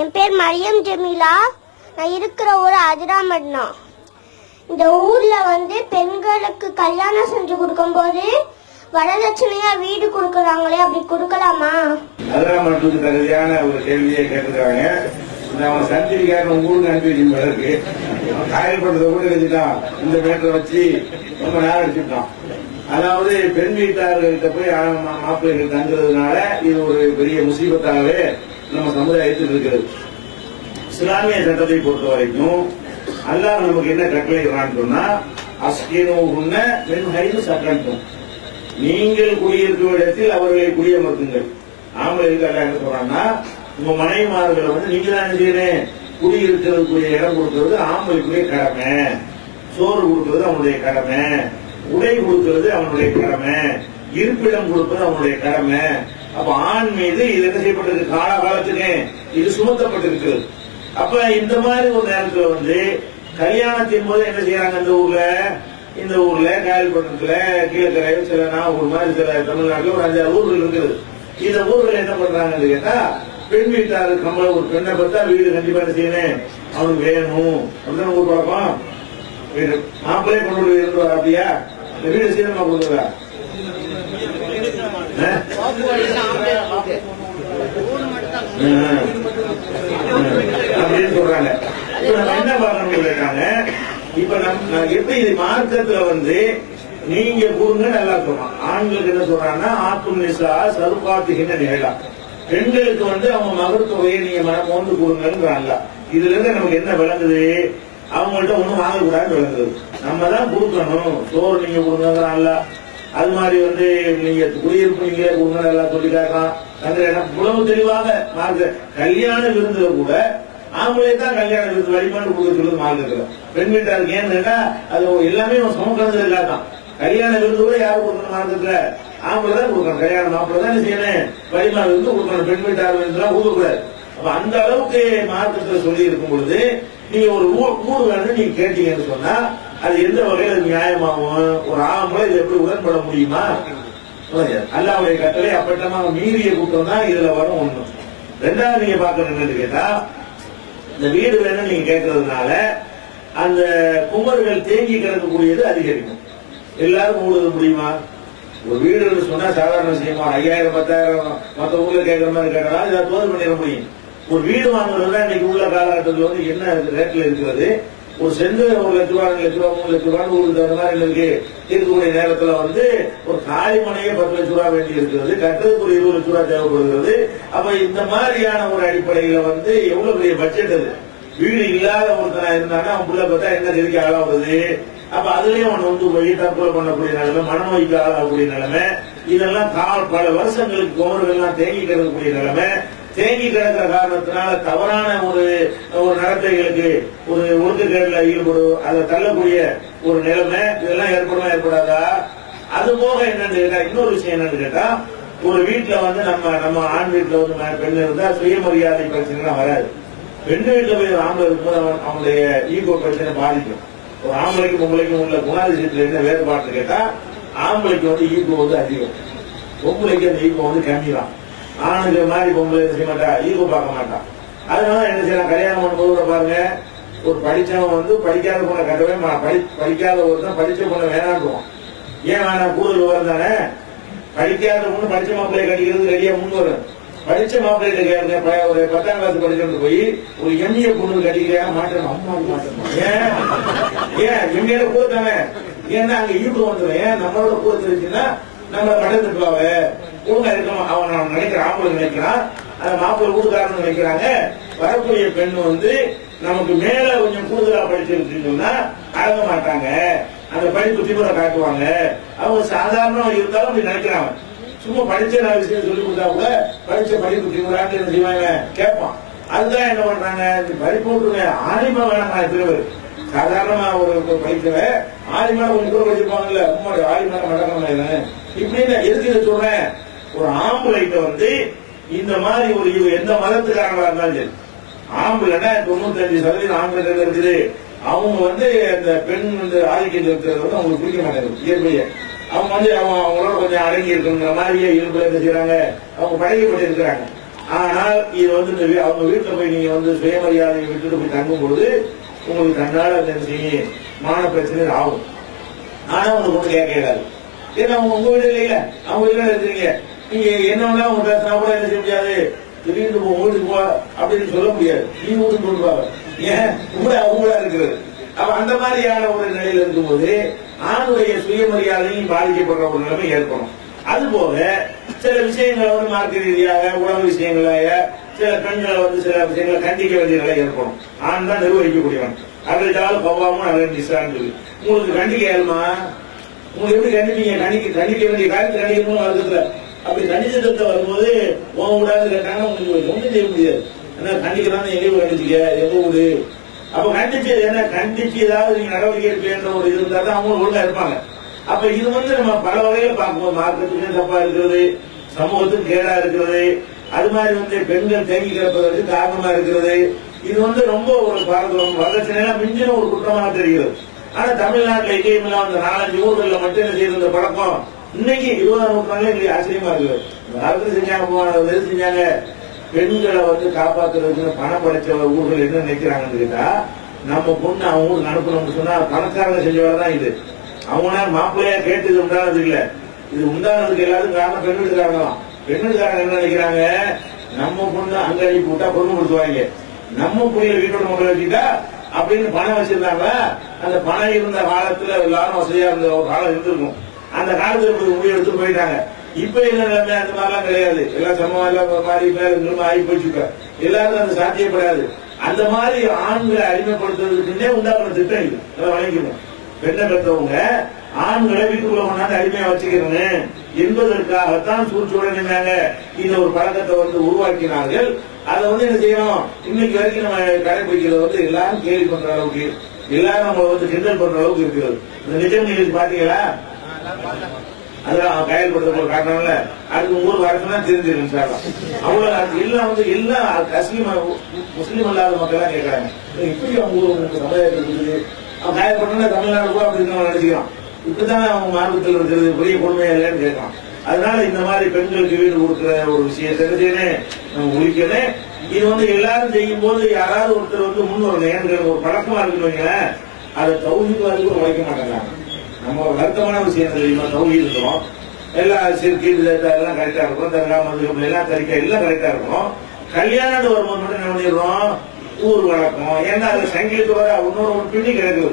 என் பேர் மரியம் ஜமீலா. நான் இருக்கிற ஊர் அதிராமட்னா. இந்த ஊர்ல பெண்களுக்கு கல்யாணம் செஞ்சு கொடுக்கும் போது வரதட்சணையா வீடு கொடுக்கறாங்களே, அப்படி கொடுக்கலாமா? அதிராமட்டுக்கு தகுதியான ஒரு கேள்வியை கேட்டுருக்காங்க. அவன் சந்திரிக்காரன் ஊருக்கு அனுப்பி வச்சிருக்கு. காயல்படுறத கூட எழுதிட்டான். இந்த பேட்டரை வச்சு ரொம்ப நேரம் அடிச்சுட்டான். அதாவது பெண் வீட்டார்கள்ட்ட போய் மாப்பிள்ளைகள் தங்குறதுனால இது ஒரு பெரிய முசீபத்தாகவே நம்ம சமுதாயத்தில் இருக்கிறது. இஸ்லாமிய சட்டத்தை பொறுத்த வரைக்கும் அல்லாஹ் நமக்கு என்ன கட்டளைகிறான்னு சொன்னா, அஸ்கினுஹுன்ன மின் ஹைது சக்கன்தும், நீங்கள் குடியிருக்கும் இடத்தில் அவர்களை குடியமர்த்துங்கள். ஆம்பளைக்கு அல்லாஹ் என்ன சொல்றான்னா, உங்க மனைவிமார்களை நீங்க தான் என்ன செய்யணும், குடியிருக்கிறதுக்குரிய இடம் கொடுக்கிறது ஆம்பளைக்குரிய கடமை, சோறு கொடுக்கிறது அவனுடைய கடமை, உடை கொடுக்கிறது அவனுடைய கடமை, இருப்பிடம் கொடுப்பது அவனுடைய கடமை. அப்ப ஆண் மீது இது என்ன செய்யப்பட்டிருக்கு, காலகாலத்துக்கு இது சுமத்தப்பட்டிருக்கிறது. அப்ப இந்த மாதிரி ஒரு நேரத்துல கல்யாணத்தின் போது என்ன செய்யறாங்க, இந்த ஊர்ல காயல்பட்டணத்துல கீழக்கரை சில நாகூர் மாதிரி சில தமிழ்நாட்டில் ஒரு 5-6 ஊர்கள் இருக்குது. இந்த ஊர்கள் என்ன பண்றாங்கன்னு கேட்டா, பெண் வீட்டாரு நம்மள ஒரு பெண்ணை பார்த்தா வீடு கண்டிப்பா என்ன செய்யணும், அவனுக்கு வேணும் அப்படின்னு ஒரு பழக்கம். வீடு மாப்பிள்ளையே கொண்டு இருந்து வர அப்படியா, இந்த வீடு சீரமா கொடுக்குறா அப்படின்னு சொல்றாங்க. இப்ப நம்ம என்ன பார்க்கணும் கேட்டாங்க, இப்ப நம்ம எப்படி இது மார்க்கத்துல நீங்க கூறுங்க நல்லா சொல்றான். ஆண்களுக்கு என்ன சொல்றாங்கன்னா, ஆத்தும் நிசா சருப்பாத்துகின்ற நிகழா, பெண்களுக்கு அவங்க மகர் தொகையை நீங்க மனமோந்து கூறுங்கிறாங்க. இதுல இருந்து நமக்கு என்ன விளங்குது, அவங்கள்ட்ட ஒண்ணும் வாங்கக்கூடாதுன்னு விளங்குது. நம்ம தான் கொடுக்கணும், சோறு நீங்க கொடுங்கிறான்ல. அது மாதிரி நீங்க குடியிருப்பு நீங்களே கொடுங்க நல்லா சொல்லி காட்டுறான். புலவு தெளிவாக மார்க்க கல்யாண விருந்துல கூட ஆம்பளை தான் கல்யாண விருந்து வழிபாடு கொடுக்க சொல்லுது மார்க்கத்துல. பெண் வீட்டாருக்கு ஏன்னு கேட்டா அது எல்லாமே சமக்கிறது இல்லாதான். கல்யாண விருந்து கூட யாரு கொடுக்கணும் மார்க்கத்துல, ஆம்பளை தான் கொடுக்கணும். கல்யாண மாப்பிள்ள தான் செய்யணும், வழிபாடு விருந்து கொடுக்கணும். பெண் வீட்டார் விருந்துலாம் கொடுக்கக்கூடாது. அப்ப அந்த அளவுக்கு மார்க்கத்துல சொல்லி இருக்கும் பொழுது நீங்க ஒரு ஊர் வேணும் நீங்க கேட்டீங்கன்னு சொன்னா அது எந்த வகையில் நியாயமாகும்? ஒரு ஆம்பளை இது எப்படி உடன்பட முடியுமா? அல்லாஹ்வுடைய கட்டளை அப்பட்டமாக மீறிய கூட்டம் தான் இதுல வரும். ஒண்ணு. ரெண்டாவது நீங்க பாக்கணும் என்னன்னு கேட்டா, இந்த வீடு வேணும் நீங்க கேட்கறதுனால அந்த குமர்கள் தேங்கி கிடக்கக்கூடியது அதிகரிக்கும். எல்லாரும் ஊடுருவ முடியுமா? ஒரு வீடு சொன்னா சாதாரண விஷயமா 5000 10,000 மற்ற ஊர்ல கேட்கற மாதிரி கேட்கலாம், இதை தோது பண்ணிட முடியும். ஒரு வீடு வாங்குறதுல இன்னைக்கு உள்ள காலகட்டத்தில் என்ன ரேட்ல இருக்கிறது, ஒரு சென்று 1 லட்ச ரூபாய் 2 லட்ச ரூபாய் 3 லட்ச ரூபாய் ஊருக்கு தகுந்த மாதிரி இருக்கக்கூடிய நேரத்துல ஒரு காலி மனையே 10 லட்ச ரூபாய் வேண்டி இருக்கிறது, கட்டுறதுக்கு ஒரு 20 லட்ச ரூபாய் தேவைப்படுகிறது. அப்ப இந்த மாதிரியான ஒரு அடிப்படையில எவ்வளவு பெரிய பட்ஜெட் அது. வீடு இல்லாத ஒருத்தனா இருந்தானா அவன் புள்ள பார்த்தா என்ன தெரிவிக்க ஆளாவது. அப்ப அதுலயும் அவன் போய் தற்கொலை பண்ணக்கூடிய நிலைமை, மனநோய்க்கு ஆளாகக்கூடிய நிலைமை, இதெல்லாம் பல வருஷங்களுக்கு குமர்கள்லாம் தேங்கி கிடக்கக்கூடிய நிலைமை. தேங்கி கிடக்கிற காரணத்தினால தவறான ஒரு நடத்தைகளுக்கு ஒரு ஒழுக்கக்கேடுல ஈடுபடும், அதை தள்ளக்கூடிய ஒரு நிலைமை, இதெல்லாம் ஏற்படுமா ஏற்படாதா? அது போக என்னன்னு கேட்டா, இன்னொரு விஷயம் என்னன்னு கேட்டா, ஒரு வீட்டுல நம்ம ஆண் வீட்டுல பெண் இருந்தா சுயமரியாதை பிரச்சனை வராது. பெண் வீட்டுல போய் ஆம்பளை இருக்கும்போது அவனுடைய ஈகோ பிரச்சனை பாதிக்கும். ஒரு ஆம்பளைக்கும் பொம்பளைக்கும் உள்ள குணாதிசயத்துல என்ன வேறுபாடு கேட்டா, ஆம்பளைக்கு ஈகோ அதிகம், பொம்பளைக்கு அந்த ஈகோ கம்மி தான். ஆணுக்கு மாதிரி பொம்பளை செய்ய மாட்டா, ஈகோ பார்க்க மாட்டான். அதனால என்ன செய்யலாம், கல்யாணம் பண்ணும்போது பாருங்க, ஒரு படிச்சவன் படிக்காத பொண்ணை கட்டவே படிக்காத ஒருத்தன் படிச்ச பொண்ணை வேணாண்டுவான். ஏன் வேணாம், கூடுதல் விவரம் தானே. படிக்காத பொண்ணு படிச்ச மாப்பிள்ளையை கட்டிக்கிறது ரெடியா முன் வரும். படிச்ச மாப்பிள்ளைகிட்ட கேட்க, ஒரு 10ஆம் கிளாஸ் படிச்சுட்டு போய் ஒரு எம்ஏ பொண்ணு கட்டிக்கிறா மாட்டேன், அம்மா மாட்டேன். ஏன் எம்ஏல கூட தானே, ஏன்னா அங்க ஈகோ வந்துடும். ஏன் நம்மளோட கூட தெரிஞ்சுன்னா நம்ம கடந்துட்டுவாவ ஒழுங்கா இருக்கணும் அவன் நினைக்கிறான், ஆம்பளை நினைக்கிறான், அந்த மாப்பிள்ளை வீட்டுக்காரன் நினைக்கிறாங்க. வரக்கூடிய பெண் நமக்கு மேல கொஞ்சம் கூடுதலா படிச்சிருக்குன்னு சொன்னா அழக மாட்டாங்க, அந்த படிப்பு திமுறை காட்டுவாங்க. அவங்க சாதாரண இருந்தாலும் அப்படி நினைக்கிறாங்க. சும்மா படிச்ச விஷயம் சொல்லி கொடுத்தா கூட படிச்ச படிப்பு திமுறான்னு என்ன செய்வாங்க, கேட்பான். அதுதான் என்ன பண்றாங்க, படிப்பு விட்டுருங்க, ஆணிமா வேணாம். எத்தனை பேர் சாதாரணமா ஒரு படிக்கிறவன் ஆலிமா கொஞ்சம் கூட படிச்சிருப்பாங்கல்ல, உங்களோட ஆலிமான மடக்கம் இப்படின்னு எதுக்கு இதை சொல்றேன், ஒரு ஆம்பளைக்கு இந்த மாதிரி ஒரு எந்த மதத்துக்காரங்களா இருந்தாலும் சரி, ஆம்பளைன்னா 95% ஆண்கள் இருக்குது. அவங்க அந்த பெண் ஆதிக்கம் இருக்கிறது அவங்களுக்கு பிடிக்க மாட்டேங்குது இயற்கையை. அவங்க அவங்களோட கொஞ்சம் அடங்கி இருக்குங்கிற மாதிரியே இருப்பில் என்ன செய்யறாங்க, அவங்க பழகப்பட்டு இருக்கிறாங்க. ஆனால் இது வந்து அவங்க வீட்டுல போய் நீங்க வந்து சுயமரியாதையை விட்டுட்டு போய் தங்கும் பொழுது உங்களுக்கு தன்னால மான பிரச்சனை ஆகும். ஆனா உங்களுக்கு ஒண்ணு கேட்க இயலாது. ஏன்னா அவங்க உங்க வீடு இல்லையில, அவங்க வீட்டுல இருக்கிறீங்க. நீங்க என்ன வேணா அவங்க பேசினா கூட என்ன செய்ய முடியாது, திடீர்னு வீட்டுக்கு போ அப்படின்னு சொல்ல முடியாது. நீ வீட்டுக்கு கொண்டுவாங்க, ஏன் அவங்களா இருக்கிறது. அப்ப அந்த மாதிரியான ஒரு நிலையில இருக்கும்போது ஆணுடைய சுயமரியாதையும் பாதிக்கப்படுற ஒரு நிலைமை ஏற்படும். அது போக சில விஷயங்களை வந்து மார்க்க ரீதியாக உணவு விஷயங்களாக சில பெண்களை வந்து சில விஷயங்களை கண்டிக்க வேண்டிய நிலை ஏற்படும். ஆண் தான் நிர்வகிக்கக்கூடியவன். அவர்களுக்காக பவாமும் அவர்கள் நிசான்னு சொல்லி உங்களுக்கு கண்டிக்க இயலுமா? உங்களுக்கு எப்படி கண்டிப்பீங்க? கண்டிக்க வேண்டிய காரியத்தை கண்டிக்கணும் வருதுல. அப்படி கண்டிச்சத்தை வரும்போது உன் விடாது கேட்டாங்கன்னா உங்களுக்கு ஒன்றும் செய்ய முடியாது. ஏன்னா கண்டிக்கிறான்னு எங்கேயும் கண்டிச்சிக்க எங்க விடு. அப்ப கண்டிச்சு என்ன கண்டிச்சு ஏதாவது நீங்க நடவடிக்கை எடுப்பேன்ற ஒரு இது இருந்தா தான் அவங்க ஒழுங்கா இருப்பாங்க. அப்ப இது வந்து நம்ம பல வகையில பார்க்கும்போது மார்க்கத்துக்கு தப்பா இருக்கிறது, சமூகத்துக்கு கேடா இருக்கிறது, அது மாதிரி வந்து பெண்கள் தேங்கி கிடப்பதற்கு காரணமா இருக்கிறது. இது வந்து ரொம்ப ஒரு பாரதம் வரதட்சணை மிஞ்சின ஒரு குற்றமாக தெரிகிறது. ஆனா தமிழ்நாட்டில் எங்கேயும் இல்லாம அந்த 4-5 ஊர்கள்ல மட்டும் என்ன செய்யற இந்த பழக்கம் இன்னைக்கு 20ஆம் நூற்றாண்டுல எங்களுக்கு ஆச்சரியமா இருக்குது. காலத்துல செஞ்சாங்க பெண்களை வந்து காப்பாத்துறதுக்கு பணம் படைச்ச ஊர்கள் என்ன நினைக்கிறாங்கன்னு கேட்டா, நம்ம பொண்ணு அவங்க ஊருக்கு அனுப்பணும்னு சொன்னா பணக்காரங்க செஞ்ச வேலை தான் இது. அவங்க மாப்பிள்ளையா கேட்டு இது உண்டானது இல்ல. இது உண்டானதுக்கு எல்லாரும் காரணம் பெண் வீட்டுக்காரங்க தான். பெண் வீட்டுக்காரங்க என்ன நினைக்கிறாங்க, நம்ம பொண்ணு அங்க அனுப்பி விட்டா பொண்ணு கொடுத்துவாங்க, நம்ம புள்ளிய வீட்டோட மொபைல் வச்சுட்டா அப்படின்னு பணம் வச்சிருந்தாங்க. அந்த பணம் இருந்த காலத்துல எல்லாரும் வசதியா இருந்த ஒரு காலம் இருந்திருக்கும். அந்த காலத்துல முடிவு எடுத்து போயிட்டாங்க. இப்ப என்ன நிலைமை, அந்த மாதிரிலாம் கிடையாது. எல்லாம் சமமா மாறி மேலும் ஆகி போயிட்டு எல்லாருக்கும் அது சாத்தியப்படாது. அந்த மாதிரி ஆண்களை அடிமைப்படுத்துறதுக்குன்னே உண்டாக்குற திட்டம் இது. அதை வழங்கிக்கணும். பெண்ணை பெற்றவங்க ஆண்களை வீட்டுக்குள்ள கொண்டாந்து அடிமையா வச்சுக்கிறேன் என்பதற்காகத்தான் சூழ்ச்சியோட நின்னாங்க. இந்த ஒரு பழக்கத்தை வந்து உருவாக்கினார்கள். அதை வந்து என்ன செய்யணும், இன்னைக்கு வரைக்கும் நம்ம கடைபிடிக்கிறத வந்து எல்லாரும் கேள்வி பண்ற அளவுக்கு, எல்லாரும் நம்ம வந்து கிண்டல் பண்ற அளவுக்கு இருக்கிறது. இந்த நிஜம் நிகழ்ச்சி பாத்தீங்களா? அதெல்லாம் கையல்படுத்த காட்டணும்ல, அதுக்கு 3 வருஷம் தான் தெரிஞ்சிருக்கு. அவ்வளவு எல்லாம் வந்து எல்லாம் முஸ்லீம் அல்லாத மக்கள் தான் கேட்கறாங்க, இப்படி அவங்க சமுதாயத்துக்கு அவன் காயப்பட்டா தமிழ்நாடு கூட அப்படி நினைச்சுக்கிறான். இப்படிதான் அவங்க மார்க்கத்தில் இருக்கிறது பெரிய கொடுமையா இல்லைன்னு கேட்கலாம். அதனால இந்த மாதிரி பெண்களுக்கு வீடு கொடுக்கிற ஒரு விஷயத்தை நம்ம ஒழிக்கணும். இது வந்து எல்லாரும் செய்யும் போது யாராவது ஒருத்தர் வந்து முன் வரணும். ஏன்னு ஒரு பழக்கமா இருக்குன்னு அதை தௌஹீத்வாதிக்கு உழைக்க மாட்டாங்க. நம்ம வருத்தமான விஷயம் தெரியுமா, தௌஹீத் இருக்கிறோம், எல்லா சிறுக்கு எல்லாம் கரெக்டா இருக்கும், தர்காமதுகள் எல்லாம் எல்லாம் கரெக்டா இருக்கும். கல்யாணம் வரும்போது மட்டும் என்ன பண்ணிடுறோம், ஊர் வழக்கம். ஏன்னா அது சங்கீதத்து வர இன்னொரு பின்னி கிடைக்குது.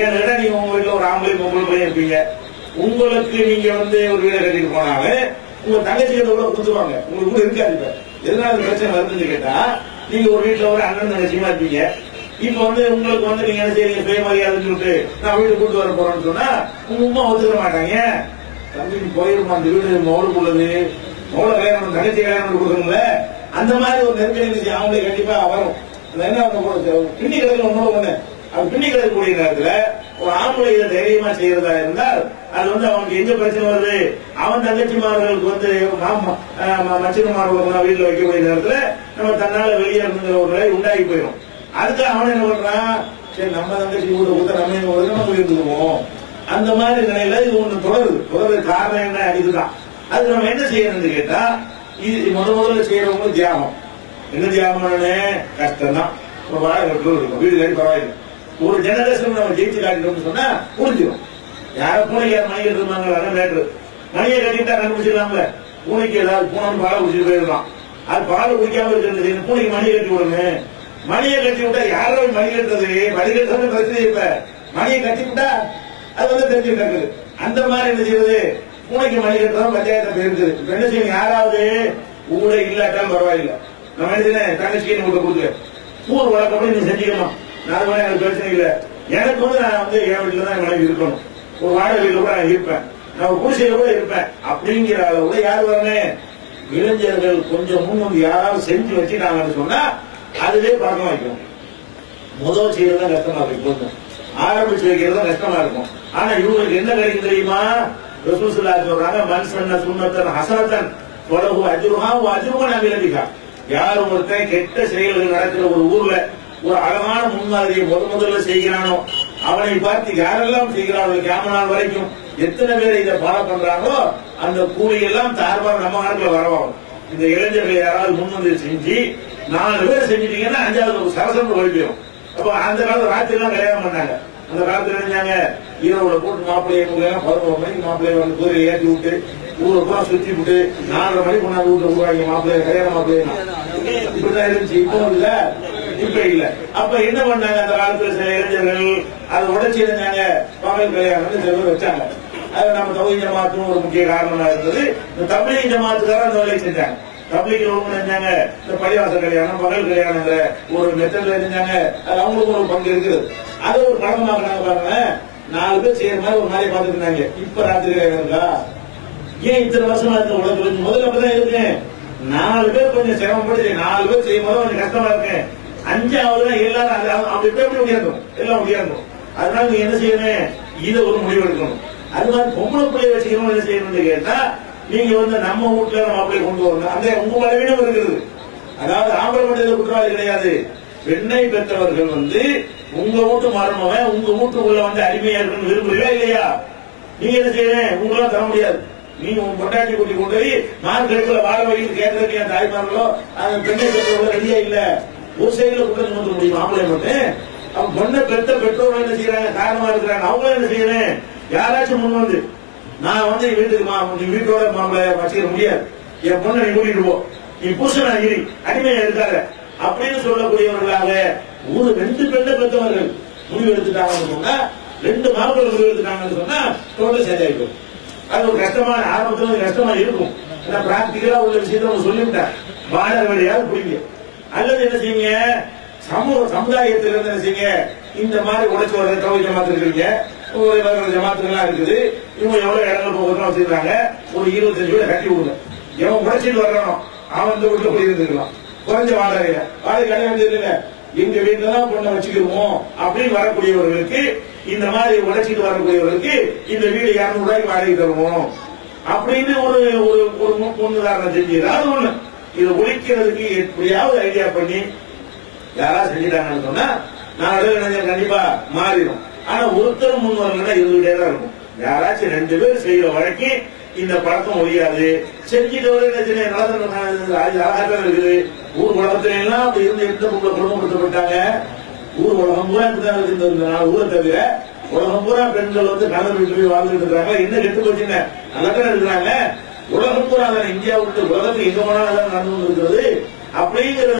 ஏன்னா நீங்க உங்க வீட்டுல ஒரு ஆம்பளை பொம்பளை பையன் இருப்பீங்க. உங்களுக்கு நீங்க வந்து ஒரு வீடை கட்டிட்டு போனாலும் உங்க தங்கச்சிகளை கூட குத்துவாங்க. உங்களுக்கு கூட இருக்காது. எதனால பிரச்சனை வருதுன்னு கேட்டா, நீங்க ஒரு வீட்டுல ஒரு அண்ணன் தங்கச்சியமா இருப்பீங்க. இப்ப வந்து உங்களுக்கு வந்து நீங்க என்ன செய்றீங்க, சுயமரியாதைன்னு சொல்லிட்டு நான் வீடு கூட்டு வர போறேன்னு சொன்னா உங்க உமா ஒத்துக்க மாட்டாங்க. தம்பி போயிருமா, அந்த வீடு மௌலுக்கு உள்ளது, மௌல கல்யாணம் தங்கச்சி கல்யாணம் கொடுக்கணும்ல. அந்த மாதிரி ஒரு நெருக்கடி அவங்களே கண்டிப்பா வரும். என்ன பின்னி கிடக்கு ஒண்ணு அது பின்னி கிடக்கக்கூடிய நேரத்துல ஒரு ஆம்பளை இதை தைரியமா செய்யறதா இருந்தால் அது வந்து அவனுக்கு எங்க பிரச்சனை வருது, அவன் தங்கச்சிமார்களுக்கு வந்து மச்சினமார்களுக்கு வீட்டுல வைக்கக்கூடிய நேரத்துல நம்ம தன்னால வெளியே இருந்துங்கிற ஒரு நிலை உண்டாகி போயிடும். அதுக்கு அவன் என்ன பண்றான், சரி நம்ம தங்கச்சி வீடு கொடுத்தா நம்ம இருந்துக்குவோம். அந்த மாதிரி நிலையில இது ஒண்ணு தொடருது காரணம் என்ன, இதுதான். அது நம்ம என்ன செய்யணும்னு கேட்டா, இது முதல்ல செய்யறவங்க தியாகம். என்ன தியாகம்னு கஷ்டம் தான். வாழை இருக்கும், வீடு கட்டி பரவாயில்லை. ஒரு ஜெனரேஷன் நம்ம ஜெயிச்சு காட்டிட்டோம்னு சொன்னா புரிஞ்சிடும். யார பூனைக்கு யார் மணி கட்டுருந்தாங்க மேட்ரு, மணியை கட்டிட்டா கண்டுபிடிச்சிடலாம்ல. பூனைக்கு ஏதாவது பூனை பாலை குடிச்சிட்டு போயிருக்கலாம். அது பாலை குடிக்காம இருக்கிறது, பூனைக்கு மணி கட்டி விடுங்க. மணியை கட்டி விட்டா யாரும் மணி கட்டுறது, மணி கட்டுறது பிரச்சனை. இப்ப மணியை கட்டி விட்டா அது வந்து தெரிஞ்சுக்கிட்டு. அந்த மாதிரி என்ன செய்யறது, பூனைக்கு மணி கட்டுறதும் பஞ்சாயத்தை போயிருக்குது. இப்ப என்ன செய்யணும், யாராவது ஊட இல்லாட்டாலும் பரவாயில்லை, நம்ம என்ன தங்கச்சின்னு கூட கொடுக்க ஊர் வழக்கப்படி நீ செஞ்சுக்கணும். நான் எனக்கு பிரச்சனை இல்லை. எனக்கு வந்து நான் வந்து என் வீட்டுல தான் எனக்கு இருக்கணும். ஒரு வாடகை வீட்டுல கூட நான் இருப்பேன், நான் ஒரு குடிசையில கூட இருப்பேன். அப்படிங்கிற அளவுல யார் வரணும், இளைஞர்கள் கொஞ்சம் முன் வந்து யாராவது செஞ்சு வச்சுட்டாங்கன்னு சொன்னா அதுவே பழக்கம் வைக்கும். முதல் செய்யறதுதான் கஷ்டமா இருக்கும், ஆரம்பிச்சு வைக்கிறதுதான் கஷ்டமா இருக்கும். ஆனா இவங்களுக்கு என்ன கிடைக்கும் தெரியுமா, ரசூல் ஸல்லல்லாஹு அலைஹி சொல்றாங்க, மன் சன்ன சுன்னத்தன் ஹஸனத்தன் வலஹு அஜ்ருஹா வ அஜ்ரு மன் அமில பிஹா. யார் ஒருத்தன் கெட்ட செயல்கள் நடக்கிற ஒரு ஊர்ல ஒரு அழகான முன்மாதிரியை முதல்ல செய்கிறானோ அவனை பார்த்து யாரெல்லாம் செய்கிறார்கள் கியாமத் நாள் வரைக்கும் எத்தனை பேர் இதை ஃபாலோ பண்றாங்களோ அந்த கூலி எல்லாம் தார்பாக நம்ம நாட்டுல வரவாகும். இந்த இளைஞர்கள் யாராவது முன் வந்து செஞ்சு 4 பேர் செஞ்சிட்டீங்கன்னா 5வது சரசம் ஒழிப்பிடும். அப்ப அந்த காலத்துல ராத்திரி எல்லாம் கல்யாணம் பண்ணாங்க. அந்த காலத்துல நினைச்சாங்க இரவுல போட்டு மாப்பிள்ளைய 11 மணிக்கு மாப்பிள்ளைய வந்து குதிரை ஏற்றி விட்டு ஊரை பூரா சுத்தி விட்டு 4:30 மணிக்கு கொண்டாந்து வீட்டுல ஊராங்க மாப்பிள்ளைய கல்யாண மாப்பிள்ளைய இப்படிதான் இருந்துச்சு. இப்போ இல்ல, இப்ப இல்ல. அப்ப என்ன பண்ணாங்க அந்த காலத்துல சில இளைஞர்கள் அதை உடைச்சு இருந்தாங்க பகல் கல்யாணம் சில பேர் வச்சாங்க. அது நம்ம தௌஹீத் ஜமாத்தும் ஒரு முக்கிய காரணமா இருந்தது. இந்த தப்லீக் ஜமாத்துக்கார அந்த வேலையை செஞ்சாங்க. தப்லீக் செஞ்சாங்க இந்த பள்ளிவாசல் கல்யாணம் பகல் கல்யாணங்கிற ஒரு மெத்தட்ல செஞ்சாங்க. அது அவங்களுக்கு ஒரு பங்கு இருக்குது. அது ஒரு பழக்கமாக்குறாங்க பாருங்க. 4 பேர் செய்யற மாதிரி ஒரு மாதிரி பார்த்துட்டு இருந்தாங்க. இப்ப ராத்திரி கல்யாணம் இருக்கா? ஏன் இத்தனை வருஷமா இருக்க உலகத்துல முதல்ல அப்பதான் இருக்கு. 4 பேர் கொஞ்சம் சிரமப்பட்டு 4 பேர் செய்யும் போது கொஞ்சம் கஷ்டமா இருக்கு. 5வது எல்லாரும் அப்படி எப்படி முடியாதும் எல்லாம் முடியாதும். அதனால நீங்க என்ன செய்யணும், இதை ஒரு முடிவு எடுக்கணும். அது மாதிரி பொம்பளை பிள்ளைய வச்சுக்கணும் என்ன செய்யணும்னு கேட்டா, நீங்க வந்து நம்ம வீட்டுல மாப்பிள்ளை கொண்டு வரணும். அந்த உங்க பலவீனம் இருக்குது. அதாவது ஆம்பளை மட்டும் குற்றவாளி கிடையாது. பெண்ணை பெற்றவர்கள் வந்து உங்க வீட்டு மருமவன் உங்க வீட்டுக்குள்ள வந்து அடிமையா இருக்கணும்னு விரும்புறீங்களா இல்லையா? நீங்க என்ன செய்யணும், உங்களாம் தர முடியாது. நீங்க உங்க பொட்டாட்டி கூட்டி கொண்டு போய் மார்க்கெட்டுல வாழ வகையில் கேட்கறதுக்கு என் தாய்மார்களோ அந்த பெண்ணை பெற்றவங்க ரெடியா இல்ல. ஒரு சைடுல குற்றம் சுமத்த முடியும் ஆம்பளை மட்டும். அவங்க பொண்ணை பெற்ற பெற்றோர்கள் என்ன செய்யறாங்க, காரணமா இருக்கிறாங்க. அவங்களும் என்ன செய்யணும், யாராச்சும் முன் வந்து நான் வந்து வீட்டுக்கு நீ வீட்டோட மாப்பிள்ளை வச்சுக்க முடியாது, என் பொண்ணை நீ கூட்டிட்டு போ, நீ புருஷனா இரு, அடிமையா இருக்காத அப்படின்னு சொல்லக்கூடியவர்களாக ஒரு 2 பெண்ணை பெற்றவர்கள் முடிவு எடுத்துட்டாங்கன்னு சொன்னா, 2 மாப்பிள்ளை முடிவு எடுத்துட்டாங்கன்னு சொன்னா டோட்டல் சரியாயிடும். அது ஒரு கஷ்டமான ஆரம்பத்துல கஷ்டமா இருக்கும். ஏன்னா பிராக்டிகலா உள்ள விஷயத்த அவங்க சொல்லிவிட்டேன். வாடகை வேலையாவது பிடிங்க. அல்லது என்ன செய்யுங்க, சமுதாயத்தில் இருந்து என்ன செய்யுங்க, இந்த மாதிரி உழைச்சு வர தௌஹீத் ஜமாத் இருக்கீங்க, ஜமாத்துலாம் இருக்குது, இவங்க எவ்வளவு இடங்கள் போகிறோம் வச்சிருக்காங்க, ஒரு 25 வீடு கட்டி விடுங்க. எவன் உழைச்சிட்டு வர்றானோ அவன் இந்த வீட்டுல போய் இருந்துக்கலாம். குறைஞ்ச வாடகையில வாடகை கிடையாது இல்ல, எங்க வீட்டுல தான் பொண்ணை வச்சுக்கிடுவோம் அப்படின்னு வரக்கூடியவர்களுக்கு, இந்த மாதிரி உழைச்சிட்டு வரக்கூடியவர்களுக்கு இந்த வீடு 200 ரூபாய்க்கு வாடகை தருவோம் அப்படின்னு ஒரு முன்னுதாரணம் செஞ்சு ஏதாவது ஒண்ணு இதை ஒழிக்கிறதுக்கு எப்படியாவது ஐடியா பண்ணி யாராவது செஞ்சுட்டாங்கன்னு சொன்னா நான் கண்டிப்பா மாறிடும். ஆனா ஒருத்தர் முன் வரலன்னா இருந்துகிட்டே தான் இருக்கும். யாராச்சும் 2 பேர் செய்யற வரைக்கும் இந்த பழக்கம் ஒழியாது. செஞ்சுட்டு அழகாக இருக்குது. ஊர் உலகத்துல எல்லாம் அப்படி இருந்து எந்த குடும்பப்படுத்தப்பட்டாங்க. ஊர் உலகம் பூரா இந்த ஊரை தவிர உலகம் பூரா பெண்கள் வந்து கணவர் வீட்டு போய் வாழ்ந்துட்டு இருக்காங்க. என்ன கெட்டு போச்சுங்க, நல்லா தானே இருக்கிறாங்க. உலகம் பூரா இந்தியா விட்டு உலகத்துக்கு எங்க போனாலும் நடந்து இருக்கிறது அப்படிங்கிற